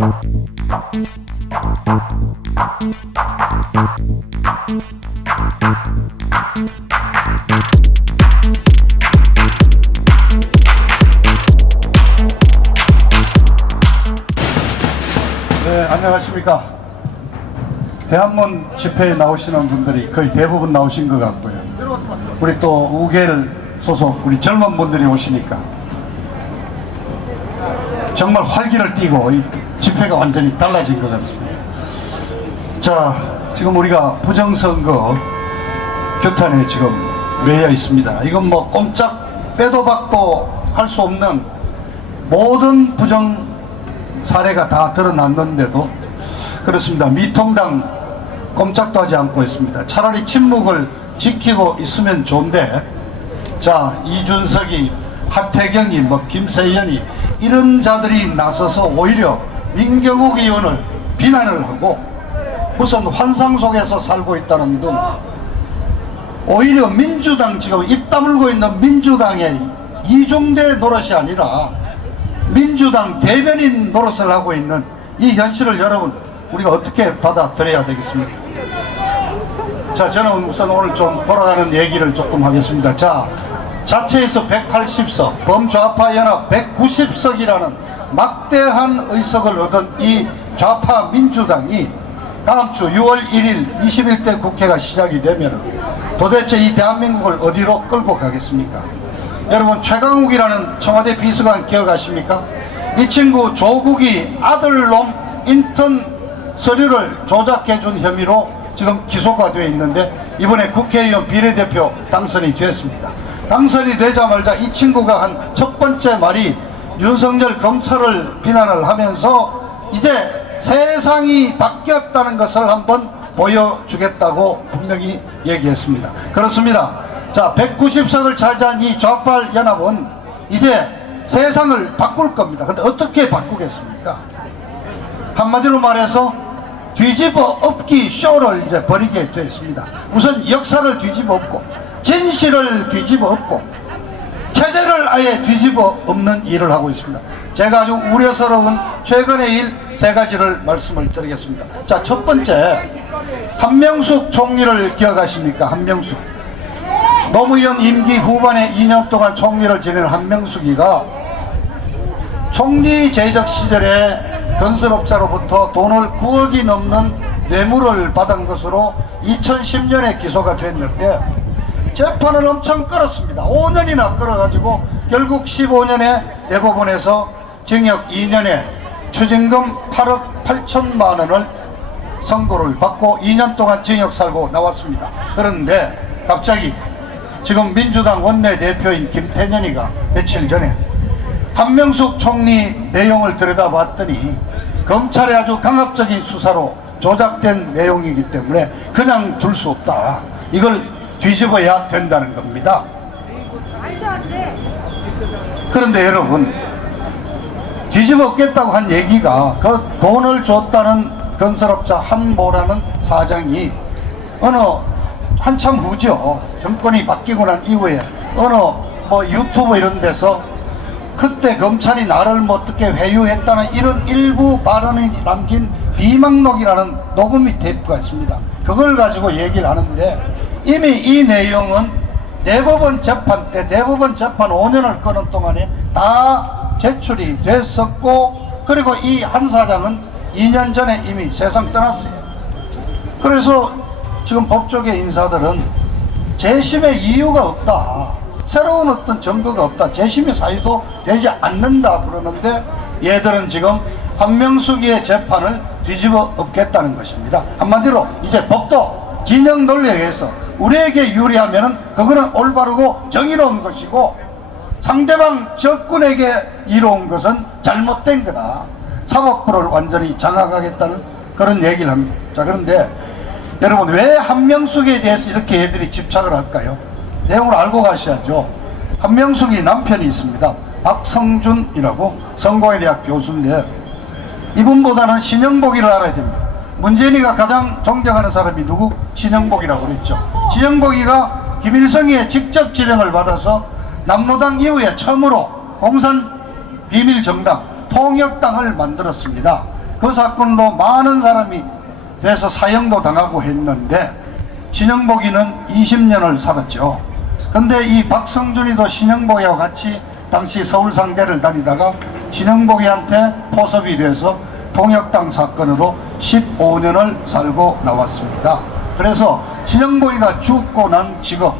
네, 안녕하십니까. 대한문 집회에 나오시는 분들이 거의 대부분 나오신 것 같고요. 우리 또 우겔 소속 우리 젊은 분들이 오시니까 정말 활기를 띠고 이 집회가 완전히 달라진 것 같습니다. 자, 지금 우리가 부정선거 규탄에 지금 매여 있습니다. 이건 뭐 꼼짝 빼도 박도 할 수 없는 모든 부정 사례가 다 드러났는데도 그렇습니다. 미통당 꼼짝도 하지 않고 있습니다. 차라리 침묵을 지키고 있으면 좋은데, 자, 이준석이, 하태경이, 뭐 김세연이 이런 자들이 나서서 오히려 민경욱 의원을 비난을 하고 무슨 환상 속에서 살고 있다는 등 오히려 민주당, 지금 입 다물고 있는 민주당의 이중대 노릇이 아니라 민주당 대변인 노릇을 하고 있는 이 현실을 여러분 우리가 어떻게 받아들여야 되겠습니까? 자, 저는 우선 오늘 좀 돌아가는 얘기를 조금 하겠습니다. 자, 자체에서 180석, 범좌파 연합 190석이라는 막대한 의석을 얻은 이 좌파 민주당이 다음 주 6월 1일 21대 국회가 시작이 되면 도대체 이 대한민국을 어디로 끌고 가겠습니까? 여러분, 최강욱이라는 청와대 비서관 기억하십니까? 이 친구 조국이 아들놈 인턴 서류를 조작해준 혐의로 지금 기소가 되어 있는데 이번에 국회의원 비례대표 당선이 됐습니다. 당선이 되자마자 이 친구가 한 첫 번째 말이 윤석열 검찰을 비난을 하면서 이제 세상이 바뀌었다는 것을 한번 보여주겠다고 분명히 얘기했습니다. 그렇습니다. 자, 190석을 차지한 이 좌파 연합은 이제 세상을 바꿀 겁니다. 근데 어떻게 바꾸겠습니까? 한마디로 말해서 뒤집어 엎기 쇼를 이제 벌이게 되었습니다. 우선 역사를 뒤집어 엎고 진실을 뒤집어 엎고 체제를 아예 뒤집어 엎는 일을 하고 있습니다. 제가 아주 우려스러운 최근의 일 세 가지를 말씀을 드리겠습니다. 자, 첫 번째, 한명숙 총리를 기억하십니까? 한명숙. 노무현 임기 후반에 2년 동안 총리를 지낸 한명숙이가 총리 재적 시절에 건설업자로부터 돈을 9억이 넘는 뇌물을 받은 것으로 2010년에 기소가 됐는데 재판을 엄청 끌었습니다. 5년이나 끌어가지고 결국 15년에 대법원에서 징역 2년에 추징금 8억 8천만 원을 선고를 받고 2년 동안 징역 살고 나왔습니다. 그런데 갑자기 지금 민주당 원내대표인 김태년이가 며칠 전에 한명숙 총리 내용을 들여다봤더니 검찰의 아주 강압적인 수사로 조작된 내용이기 때문에 그냥 둘 수 없다. 이걸 뒤집어야 된다는 겁니다. 그런데 여러분, 뒤집어겠다고 한 얘기가 그 돈을 줬다는 건설업자 한모라는 사장이 어느 한참 후죠. 정권이 바뀌고 난 이후에 어느 뭐 유튜브 이런 데서 그때 검찰이 나를 뭐 어떻게 회유했다는 이런 일부 발언이 남긴 비망록이라는 녹음이 테이프가 있습니다. 그걸 가지고 얘기를 하는데 이미 이 내용은 대법원 재판 때 대법원 재판 5년을 끄는 동안에 다 제출이 됐었고, 그리고 이 한 사장은 2년 전에 이미 세상 떠났어요. 그래서 지금 법조계 인사들은 재심의 이유가 없다, 새로운 어떤 증거가 없다, 재심의 사유도 되지 않는다 그러는데 얘들은 지금 한명숙이의 재판을 뒤집어 엎겠다는 것입니다. 한마디로 이제 법도 진영 논리에 의해서 우리에게 유리하면은 그거는 올바르고 정의로운 것이고 상대방 적군에게 이로운 것은 잘못된 거다. 사법부를 완전히 장악하겠다는 그런 얘기를 합니다. 자, 그런데 여러분, 왜 한명숙에 대해서 이렇게 애들이 집착을 할까요? 내용을 알고 가셔야죠. 한명숙이 남편이 있습니다. 박성준이라고 성공회대학 교수인데 이분보다는 신영복이를 알아야 됩니다. 문재인이가 가장 존경하는 사람이 누구? 신영복이라고 그랬죠. 신영복이가 김일성의 직접 지령을 받아서 남로당 이후에 처음으로 공산 비밀정당 통역당을 만들었습니다. 그 사건으로 많은 사람이 돼서 사형도 당하고 했는데 신영복이는 20년을 살았죠. 근데 이 박성준이도 신영복이와 같이 당시 서울상대를 다니다가 신영복이한테 포섭이 돼서 통역당 사건으로 15년을 살고 나왔습니다. 그래서 신영복이가 죽고 난 지금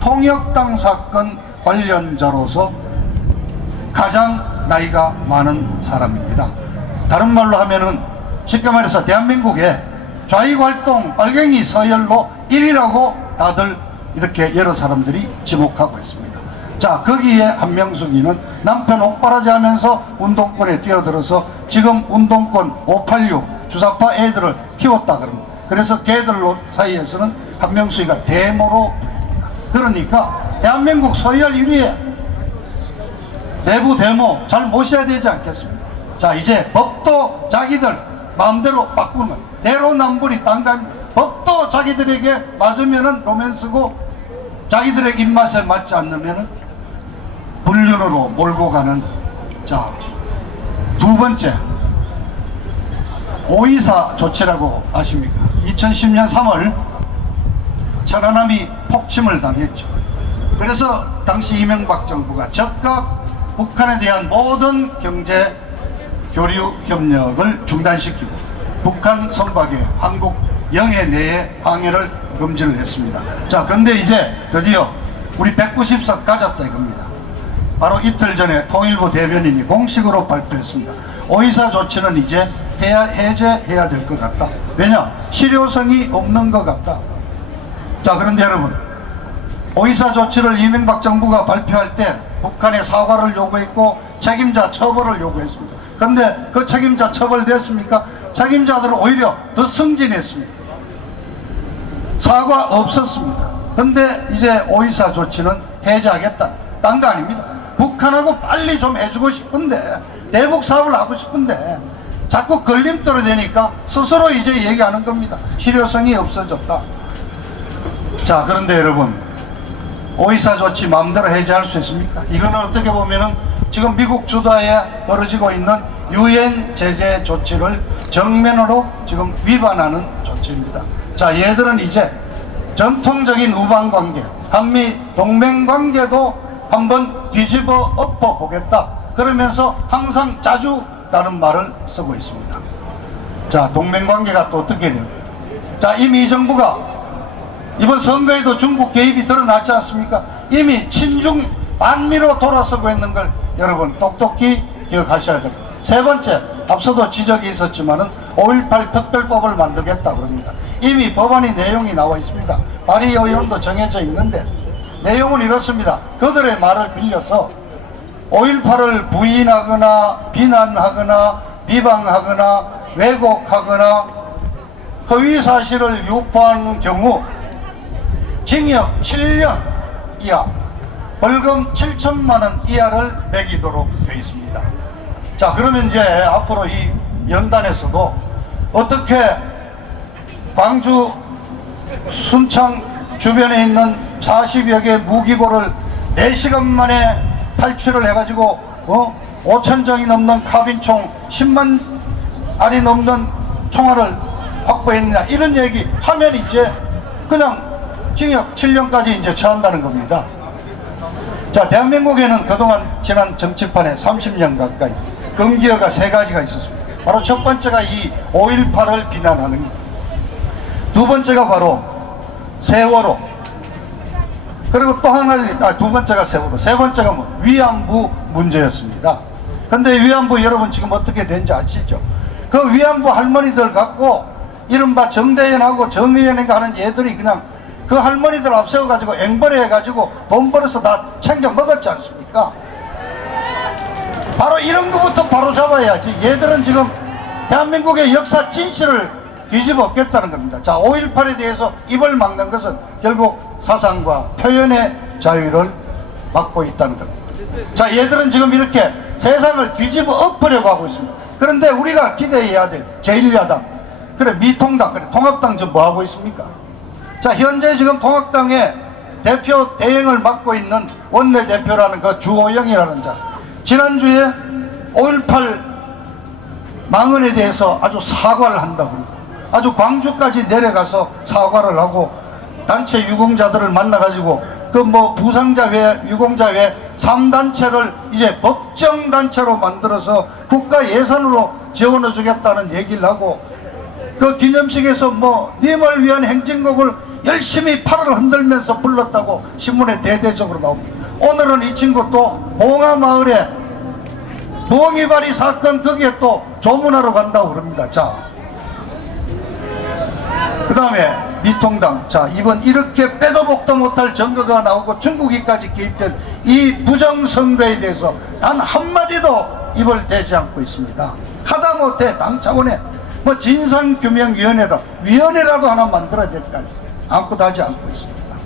통역당 사건 관련자로서 가장 나이가 많은 사람입니다. 다른 말로 하면은 쉽게 말해서 대한민국의 좌익활동 빨갱이 서열로 1위라고 다들 이렇게 여러 사람들이 지목하고 있습니다. 자, 거기에 한명숙이는 남편 옥바라지 하면서 운동권에 뛰어들어서 지금 운동권 586 주사파 애들을 키웠다 그럽니다. 그래서 걔들 사이에서는 한명숙이가 대모로 불립니다. 그러니까 대한민국 서열 1위에 내부 대모 잘 모셔야 되지 않겠습니까? 자, 이제 법도 자기들 마음대로 바꾸는 거예요. 내로남불이 땅감. 법도 자기들에게 맞으면은 로맨스고 자기들의 입맛에 맞지 않으면은 불륜으로 몰고 가는. 자, 두 번째, 오이사 조치라고 아십니까? 2010년 3월 천안함이 폭침을 당했죠. 그래서 당시 이명박 정부가 즉각 북한에 대한 모든 경제 교류 협력을 중단시키고 북한 선박에 한국 영해 내에 항해를 금지를 했습니다. 자, 근데 이제 드디어 우리 190석 가졌다 이겁니다. 바로 이틀 전에 통일부 대변인이 공식으로 발표했습니다. 오이사 조치는 이제 해제해야 될 것 같다. 왜냐? 실효성이 없는 것 같다. 자, 그런데 여러분, 오이사 조치를 이명박 정부가 발표할 때 북한에 사과를 요구했고 책임자 처벌을 요구했습니다. 그런데 그 책임자 처벌됐습니까? 책임자들은 오히려 더 승진했습니다. 사과 없었습니다. 근데 이제 오이사 조치는 해제하겠다. 딴 거 아닙니다. 북한하고 빨리 좀 해주고 싶은데, 대북 사업을 하고 싶은데 자꾸 걸림돌이 되니까 스스로 이제 얘기하는 겁니다. 실효성이 없어졌다. 자, 그런데 여러분, 오이사 조치 마음대로 해제할 수 있습니까? 이거는 어떻게 보면은 지금 미국 주도하에 벌어지고 있는 유엔 제재 조치를 정면으로 지금 위반하는 조치입니다. 자, 얘들은 이제 전통적인 우방관계, 한미 동맹관계도 한번 뒤집어 엎어 보겠다 그러면서 항상 자주 라는 말을 쓰고 있습니다. 자, 동맹관계가 또 어떻게 돼요? 자, 이미 이 정부가 이번 선거에도 중국 개입이 드러났지 않습니까? 이미 친중 반미로 돌아서고 있는 걸 여러분 똑똑히 기억하셔야 됩니다. 세 번째, 앞서도 지적이 있었지만은 5.18 특별법을 만들겠다고 그럽니다. 이미 법안이 내용이 나와 있습니다. 발의 의원도 정해져 있는데 내용은 이렇습니다. 그들의 말을 빌려서 5.18을 부인하거나 비난하거나 비방하거나 왜곡하거나 허위사실을 유포하는 경우 징역 7년 이하, 벌금 7천만 원 이하를 매기도록 되어 있습니다. 자, 그러면 이제 앞으로 이 연단에서도 어떻게 광주 순창 주변에 있는 40여 개 무기고를 4시간 만에 탈취를 해가지고 5,000정이 넘는 카빈총 10만 알이 넘는 총알을 확보했느냐 이런 얘기 하면 이제 그냥 징역 7년까지 이제 처한다는 겁니다. 자, 대한민국에는 그동안 지난 정치판에 30년 가까이 금기어가 3가지가 있었습니다. 바로 첫 번째가 이 5.18을 비난하는 것, 두 번째가 바로 세월호, 그리고 또 하나, 두 번째가 세월호, 세 번째가 뭐 위안부 문제였습니다. 근데 위안부 여러분 지금 어떻게 된지 아시죠? 그 위안부 할머니들 갖고 이른바 정대현하고 정의연인가 하는 얘들이 그냥 그 할머니들 앞세워가지고 앵벌이 해가지고 돈 벌어서 다 챙겨 먹었지 않습니까? 바로 이런 것부터 바로 잡아야지. 얘들은 지금 대한민국의 역사 진실을 뒤집어 엎겠다는 겁니다. 자, 5.18에 대해서 입을 막는 것은 결국 사상과 표현의 자유를 막고 있다는 겁니다. 자, 얘들은 지금 이렇게 세상을 뒤집어 엎으려고 하고 있습니다. 그런데 우리가 기대해야 될 제1야당, 그래 미통당, 그래 통합당 지금 뭐 하고 있습니까? 자, 현재 지금 통합당의 대표 대행을 맡고 있는 원내대표라는 그 주호영이라는 자, 지난주에 5.18 망언에 대해서 아주 사과를 한다고 합니다. 아주 광주까지 내려가서 사과를 하고 단체 유공자들을 만나가지고 그 뭐 부상자회, 유공자회 3단체를 이제 법정단체로 만들어서 국가 예산으로 지원해 주겠다는 얘기를 하고 그 기념식에서 뭐 님을 위한 행진곡을 열심히 팔을 흔들면서 불렀다고 신문에 대대적으로 나옵니다. 오늘은 이 친구 또 봉하마을에 부엉이발이 사건 거기에 또 조문하러 간다고 그럽니다. 자, 그 다음에 미통당. 자, 이번 이렇게 빼도 박도 못할 증거가 나오고 중국이까지 개입된 이 부정선거에 대해서 단 한마디도 입을 대지 않고 있습니다. 하다못해 당 차원에 뭐 진상규명위원회라 위원회라도 하나 만들어야 될 거 아니에요. 아무것도 하지 않고 있습니다.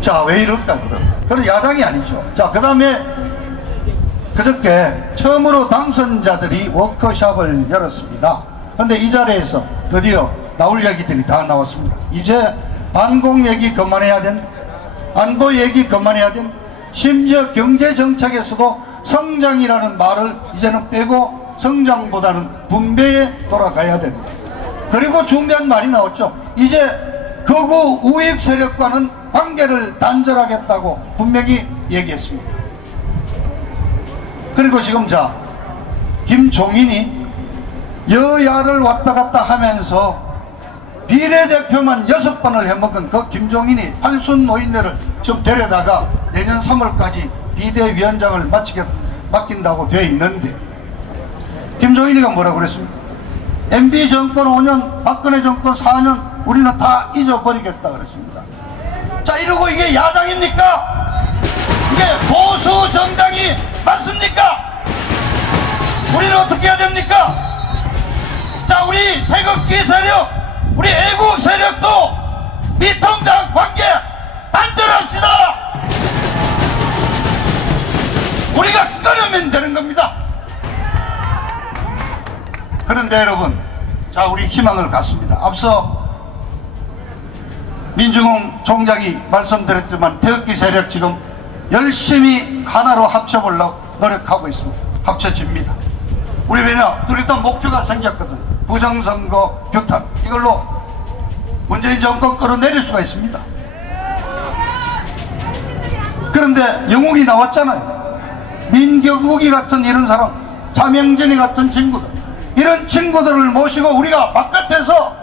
자, 왜 이럴까 그럼? 그건 야당이 아니죠. 자, 그 다음에 그저께 처음으로 당선자들이 워크숍을 열었습니다. 근데 이 자리에서 드디어 나올 얘기들이 다 나왔습니다. 이제 반공 얘기 그만해야 된다. 안보 얘기 그만해야 된다. 심지어 경제정책에서도 성장이라는 말을 이제는 빼고 성장보다는 분배에 돌아가야 된다. 그리고 중대한 말이 나왔죠. 이제 극우 우익 세력과는 관계를 단절하겠다고 분명히 얘기했습니다. 그리고 지금 자, 김종인이 여야를 왔다 갔다 하면서 비례대표만 6번을 해먹은 그 김종인이 팔순 노인네를 좀 데려다가 내년 3월까지 비대위원장을 맡긴다고 되어 있는데 김종인이가 뭐라고 그랬습니까? MB 정권 5년, 박근혜 정권 4년 우리는 다 잊어버리겠다 그랬습니다. 자, 이러고 이게 야당입니까? 이게 보수 정당이 맞습니까? 우리는 어떻게 해야 됩니까? 자, 우리 태극기 세력, 우리 애국 세력도 미통당 관계 단절합시다. 우리가 끊으면 되는 겁니다. 그런데 여러분, 자, 우리 희망을 갖습니다. 앞서 민중홍 총장이 말씀드렸지만 태극기 세력 지금 열심히 하나로 합쳐보려고 노력하고 있습니다. 합쳐집니다. 우리 왜냐? 둘이 또 목표가 생겼거든. 부정선거 규탄. 이걸로 문재인 정권 끌어내릴 수가 있습니다. 그런데 영웅이 나왔잖아요. 민경욱이 같은 이런 사람, 자명진이 같은 친구들, 이런 친구들을 모시고 우리가 바깥에서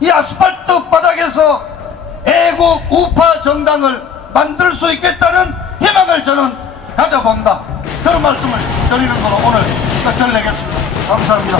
이 아스팔트 바닥에서 애국 우파 정당을 만들 수 있겠다는 희망을 저는 가져본다. 그런 말씀을 드리는 걸로 오늘 끝을 내겠습니다. 감사합니다.